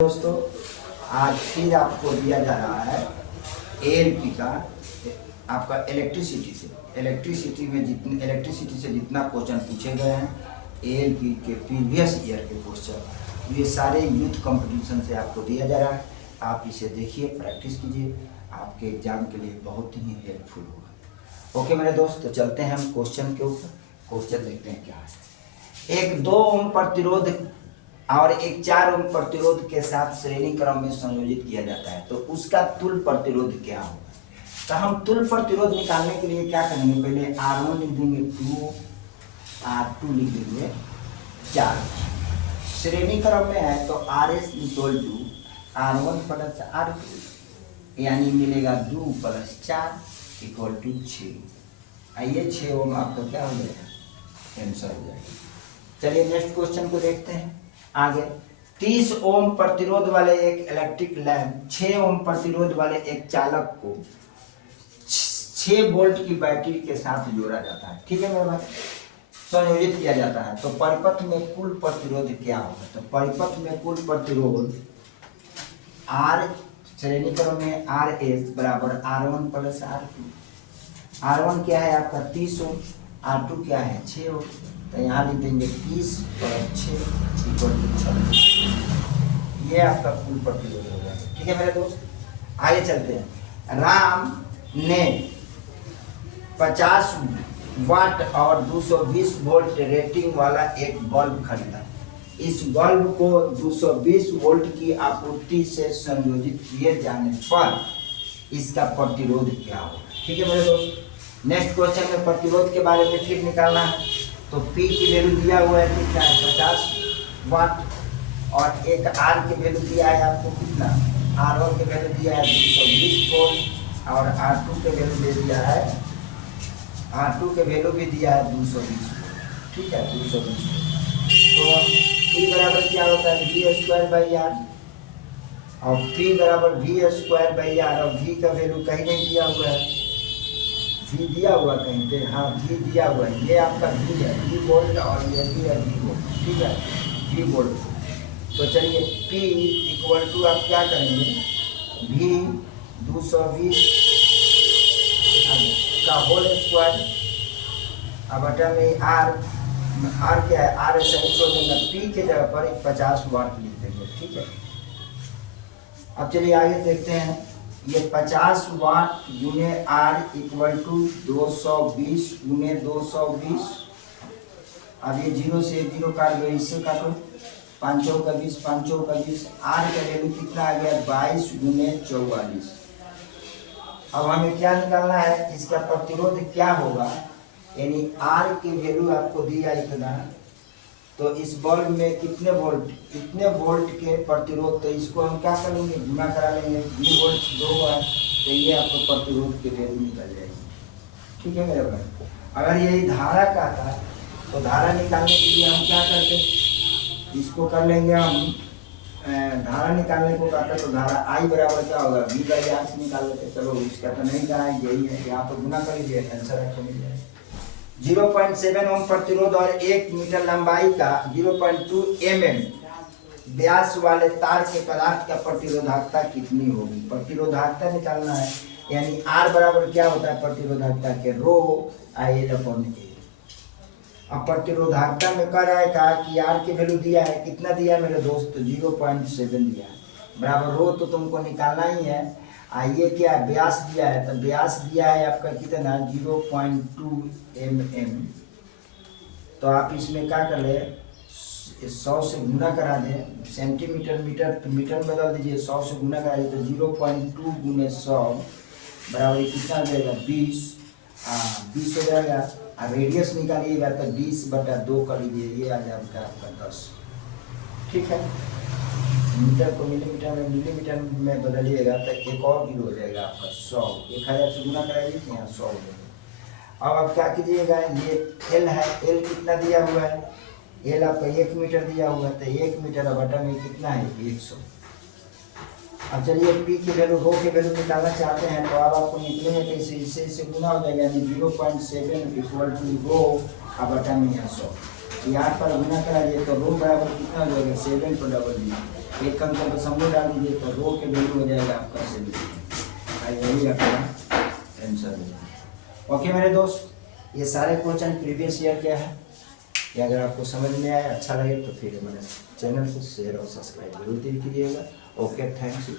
दोस्तों, आज फिर आपको दिया जा रहा है एएलपी का आपका इलेक्ट्रिसिटी से जितना क्वेश्चन पूछे गए हैं एएलपी के प्रीवियस ईयर के क्वेश्चन, ये सारे यूथ कंपटीशन से आपको दिया जा रहा है। आप इसे देखिए, प्रैक्टिस कीजिए, आपके एग्जाम के लिए बहुत ही हेल्पफुल होगा। ओके मेरे दोस्त, तो चलते हैं हम क्वेश्चन के ऊपर। क्वेश्चन देखते हैं क्या है। एक 2 ओम प्रतिरोध और एक 4 ओम प्रतिरोध के साथ श्रेणी क्रम में संयोजित किया जाता है, तो उसका तुल्य प्रतिरोध क्या होगा। तो हम तुल्य प्रतिरोध निकालने के लिए क्या करेंगे, पहले R1 लिख देंगे 2, R2 लिख देंगे 4। श्रेणी क्रम में है तो RS equal to R1 plus R2, यानी मिलेगा 2 प्लस 4 इक्वल टू 6। आइए 6 ओम आपका क्या हो जाएगा, आंसर हो जाएगा। चलिए नेक्स्ट क्वेश्चन को देखते हैं आगे। 30 ओम प्रतिरोध वाले एक इलेक्ट्रिक लैंप 6 ओम प्रतिरोध वाले एक चालक को 6 वोल्ट की बैटरी के साथ जोड़ा जाता है। ठीक है मेरे भाई, संयोजित किया जाता है, तो परिपथ में कुल प्रतिरोध क्या होगा। तो परिपथ में कुल प्रतिरोध R श्रेणी क्रम में RS बराबर R1 प्लस R2। R1 क्या है आपका 30 ओम, R2 क्या है 6 ओम, तो यहाँ लिख देंगे 30 प्लस 6 इक्वल टू 26। ये आपका कुल प्रतिरोध हो जाएगा। ठीक है मेरे दोस्त, आगे चलते हैं। राम ने 50 वाट और 220 वोल्ट रेटिंग वाला एक बल्ब खरीदा। इस बल्ब को 220 वोल्ट की आपूर्ति से संयोजित किए जाने पर इसका प्रतिरोध क्या होगा। ठीक है मेरे दोस्त, नेक्स्ट क्वेश्चन में प्रतिरोध के बारे में फिर निकालना है। तो P की वैल्यू दिया हुआ है कितना है 50 वाट, और एक R की वैल्यू दिया है आपको कितना, R1 की वैल्यू दिया है 220 वोल्ट, और R2 के वैल्यू दे दिया है, R2 के वैल्यू भी दिया है 220 वोल्ट। ठीक है 220 वोल्ट। तो P बराबर क्या होता है V²/R, और P बराबर V²/R, और V का वैल्यू कहीं नहीं दिया हुआ है, V दिया हुआ कहीं पे, हाँ V दिया हुआ है, ये आपका V है, V वोल्ट, और ये भी है V वोल्ट। ठीक है V वोल्ट। तो चलिए P इक्वल टू आप क्या करेंगे, V 220 का होल स्क्वायर, अब बटा में R क्या है, R सही छोड़ देंगे, P के जगह पर 50 वाट लिख देंगे। ठीक है, अब चलिए आगे देखते हैं। ये 50 वाट गुने R इक्वल टू 220 गुने 220। अब ये 0 से 0 काट दो, इससे काटो, 5 का 20, 5 का 20। R का वैल्यू कितना आ गया 22 गुने 44। अब हमें क्या निकालना है, इसका प्रतिरोध क्या होगा, यानी R की वैल्यू आपको दिया इतना, तो इस बल्ब में कितने वोल्ट, इतने वोल्ट के प्रतिरोध, तो इसको हम क्या करेंगे, गुना करा लेंगे, V वोल्ट 2 है, तो ये आपको प्रतिरोध की वैल्यू निकल जाएगी। ठीक है मेरे भाई, अगर यही धारा का था तो धारा निकालने के लिए हम क्या करते, इसको कर लेंगे हम, धारा निकालने को कहते तो धारा I बराबर क्या होगा V/R से निकाल लेते। चलो इसका तो नहीं कहा है, यही है, यहाँ पर गुना कर लीजिए, आंसर आपको मिल जाएगा। 0.7 ओम प्रतिरोध और 1 मीटर लंबाई का 0.2 mm व्यास वाले तार के पदार्थ का प्रतिरोधकता कितनी होगी। प्रतिरोधकता निकालना है, यानी R बराबर क्या होता है प्रतिरोधकता के, ρIL/A। अब प्रतिरोधकता में कह रहा है, कहा कि R की वैल्यू दिया है, कितना दिया है मेरे दोस्त 0.7 दिया है, बराबर रो तो तुमको निकालना ही है। ये क्या है, व्यास दिया है, तो व्यास दिया है आपका कितना 0.2 mm। तो आप इसमें क्या कर ले, 100 से गुना करा दें, सेंटीमीटर मीटर तो मीटर में बदल दीजिए, 100 से गुना करा दीजिए, तो 0.2 गुने 100 बराबर कितना हो जाएगा 20 हो जाएगा। और रेडियस निकालिएगा तो 20/2 कर लीजिए, ये आ जाएगा आपका 10। ठीक है, मीटर को मिलीमीटर में बदलिएगा तो एक और 0 हो जाएगा आपका 100। 1000 से गुना कराइए तो यहाँ 100 हो जाएगा। अब आप क्या कीजिएगा, ये L है, L कितना दिया हुआ है, L आपका 1 मीटर दिया हुआ है, तो 1 मीटर बटा में कितना है 100। अब चलिए P की वैल्यू, रो की वैल्यू निकालना चाहते हैं, तो अब आपको निकलेंगे कैसे, इससे गुना हो जाएगा, यानी 0.7 इक्वल टू रो बटा में 100। यहाँ पर गुना कराइए तो रो बराबर कितना हो जाएगा 7 पर डबल एक अंक का समूह डाल दीजिए तो रो के वैल्यू हो जाएगा आपका 17। यही आपका आंसर होगा। ओके मेरे दोस्त, ये सारे क्वेश्चन प्रीवियस ईयर क्या है, कि अगर आपको समझ में आया, अच्छा लगे तो फिर मेरे चैनल को शेयर और सब्सक्राइब जरूर कीजिएगा। Okay, thank you.